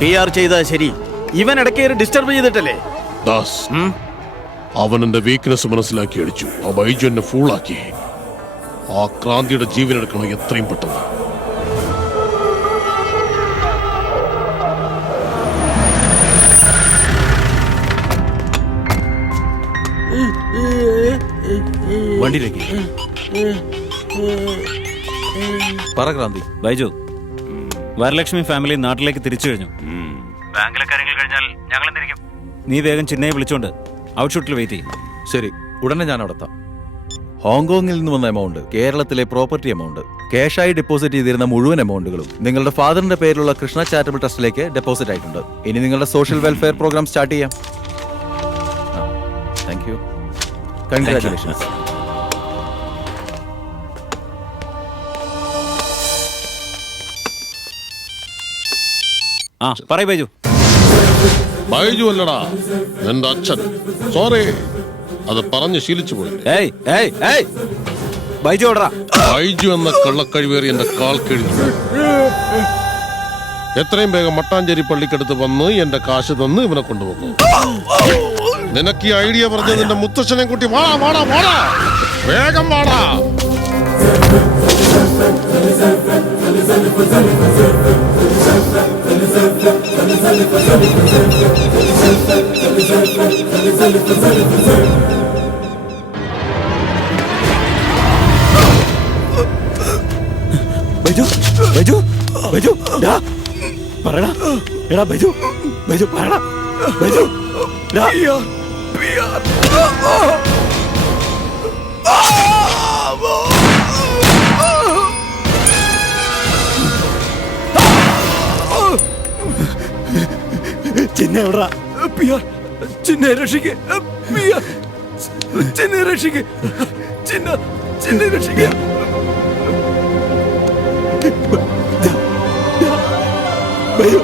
PR ചെയ്താ ശരി, ഇവൻ ഇടയ്ക്ക് ഡിസ്റ്റർബ് ചെയ്തിട്ടല്ലേ? ദാസ്, അവൻ എന്റെ വീക്ക്നെസ് മനസ്സിലാക്കി അടിച്ചു. ആ ബൈജു എന്നെ ഫൂളാക്കി. ആ ക്രാന്തിയുടെ ജീവനെടുക്കണം എത്രയും പെട്ടെന്ന്. വണ്ടിയിലേക്ക് പറ ക്രാന്തി. ബൈജു, വരലക്ഷ്മി ഫാമിലി നാട്ടിലേക്ക് തിരിച്ചു കഴിഞ്ഞു. ബാങ്കിലെ കാര്യങ്ങൾ കഴിഞ്ഞാൽ ഞങ്ങൾ എന്തിരിക്കും? നീ വേഗം ചിന്നയെ വിളിച്ചോണ്ട് ഔട്ട്ഷൂട്ടിൽ വെയിറ്റ് ചെയ്യും. ശരി, ഉടനെ ഞാൻ അവിടെ എത്താം. ഹോങ്കോങ്ങിൽ നിന്ന് വന്ന എമൗണ്ട്, കേരളത്തിലെ പ്രോപ്പർട്ടി എമൗണ്ട്, ക്യാഷായി ഡെപ്പോസിറ്റ് ചെയ്തിരുന്ന മുഴുവൻ എമൗണ്ടുകളും നിങ്ങളുടെ ഫാദറിന്റെ പേരിലുള്ള കൃഷ്ണ ചാരിറ്റബിൾ ട്രസ്റ്റിലേക്ക് ഡെപ്പോസിറ്റ് ആയിട്ടുണ്ട്. ഇനി നിങ്ങളുടെ സോഷ്യൽ വെൽഫെയർ പ്രോഗ്രാം സ്റ്റാർട്ട് ചെയ്യാം. Thank you. കൺഗ്രാറ്റുലേഷൻസ്. പറയ് ബൈജു. ബൈജു അല്ലടാ, എന്റെ അച്ഛൻ. സോറി, അത് പറഞ്ഞ് ശീലിച്ചു പോയി. ബൈജു ഓടറാ. ബൈജു എന്ന കള്ളക്കഴിവേറി എന്റെ കാൽ കഴിഞ്ഞു. എത്രയും വേഗം മട്ടാഞ്ചേരി പള്ളിക്കടുത്ത് വന്ന് എന്റെ കാശ് തന്ന് ഇവനെ കൊണ്ടുപോകും. നിനക്ക് ഈ ഐഡിയ പറഞ്ഞ നിന്റെ മുത്തച്ഛനെ കൂട്ടി വാടാ വാടാ വാടാ, വേഗം വാടാ. ബൈജു, ബൈജു, ബൈജു, പറയടാ. എടാ ബൈജു, ബൈജു പറയടാ. ബൈജു, ചിന്ന എവിടാ? ചിന്നെ രക്ഷിക്ക്, ചിന്നെ രക്ഷിക്ക്, ചിന്നെ രക്ഷിക്ക്. ബൈജു